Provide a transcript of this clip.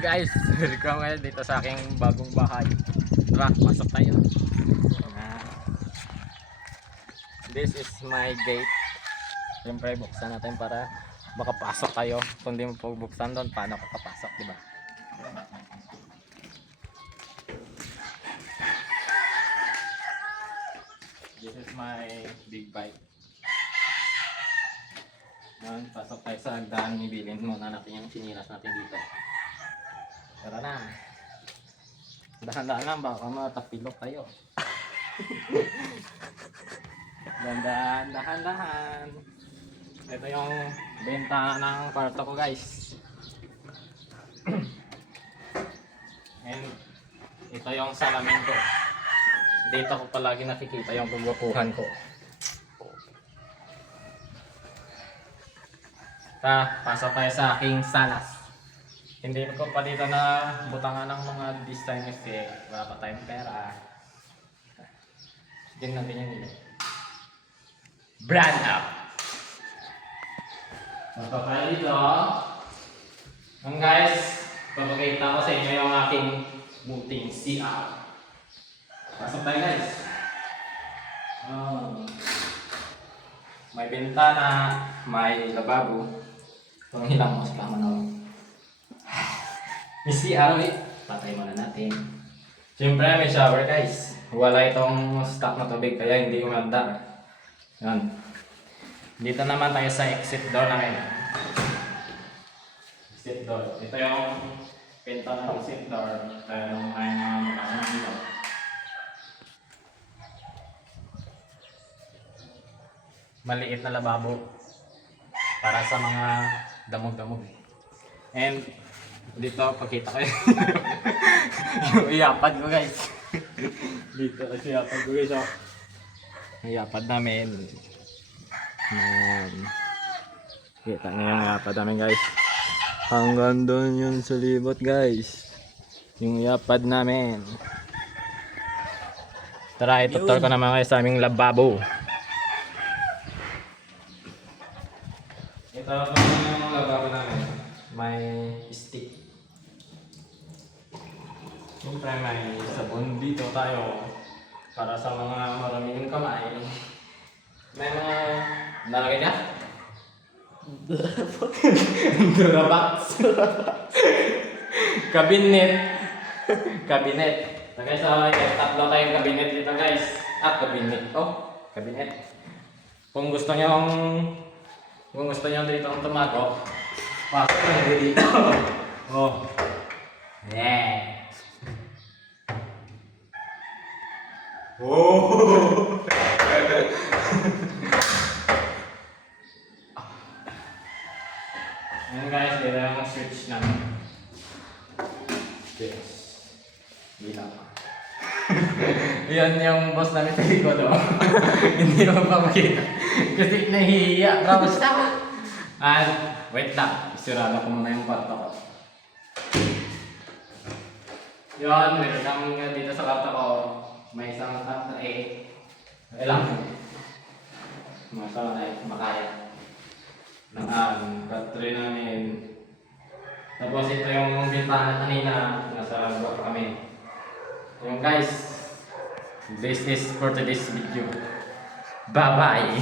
Guys, welcome kayo dito sa aking bagong bahay. Tara, pasok tayo. This is my gate. Siyempre, buksan natin para makapasok tayo. Kung di mo po buksan doon, paano kakapasok, diba? This is my big bike. Ngayon, pasok tayo sa hagdahan. Ibilin muna natin yung sinilas natin dito. Tara na. Dahan-dahan lang, baka matapilok tayo. Dahan-dahan. Ito yung benta ng kwarto ko, guys. And ito yung salamin ko. Dito ko palagi nakikita yung pagwapuhan ko. Pasok tayo sa aking salas. Hindi ko pa dito na butangan ng mga design kasi wala pa tayong pera. Din natin yung nila. Brand up! Pasok tayo dito. And guys, papakita ko sa inyo yung aking buting CR. Pasok tayo, guys. May bintana, may lababo. Itong hilang mo sa kaman ako. May CR ulit. Patay muna natin. Siyempre may shower, guys. Wala itong stock na tubig kaya hindi umanda. Yan. Dito naman tayo sa exit door namin. Exit door. Ito yung pinto ng exit door. Tayo nung may makasang dito. Maliit na lababo para sa mga damog-damog. And dito pakita ko yung iyapad ko, guys. Dito yung iyapad ko, guys. Iyapad namin. Kita nyo yung iyapad namin, guys. Hanggang doon yun sa libot, guys. Yung iyapad namin. Tara, itutur ko naman kayo sa aming lababo. Ito yung lababo namin. May stick. Siyempre may sabon dito tayo para sa mga maraming kamay. May mga nalagay niya? Durabox. Kabinet. Kabinet. Tagay sa tatlo tayong kabinet dito, guys. Kabinet. Kabinet. Kung gusto nyo dito ang tumago, pasok kayo dito. Yeah. Ayan, guys, dito yung switch namin. Yes. Gila pa. Yan yung boss namin sa likod, hindi mo papakita. Kasi nahihiya. Tapos wait lang. Isurado ko muna yung kwarto ko. Yun, welcome nga dito sa kwarto ko. May isang tray. Ilang? Masama tayo, makaya. Tray namin. Tapos ito yung bintana kanina. Nasa baba kami. Yung guys, this is for today's video. Bye-bye!